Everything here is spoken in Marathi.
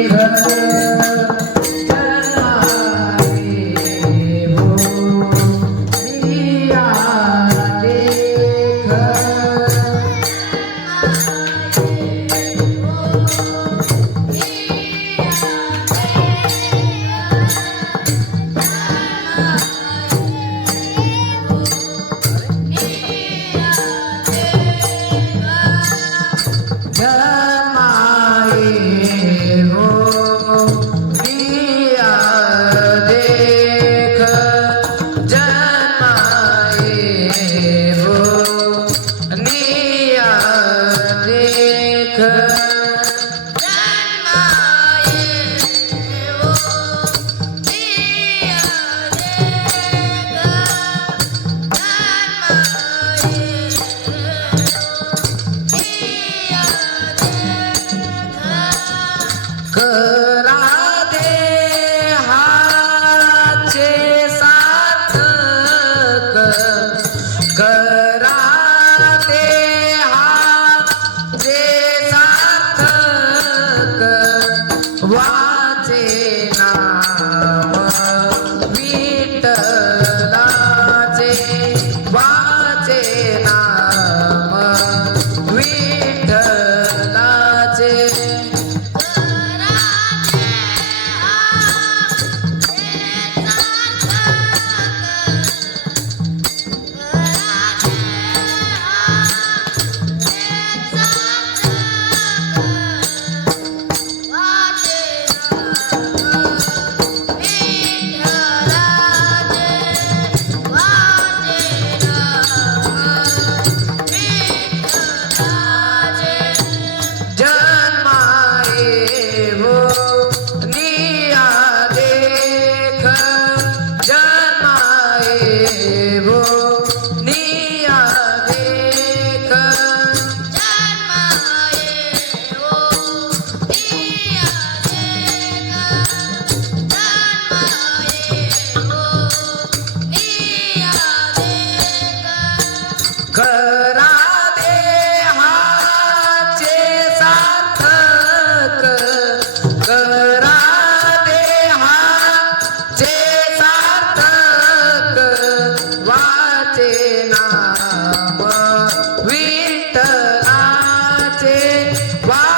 Amen. আছে 哇。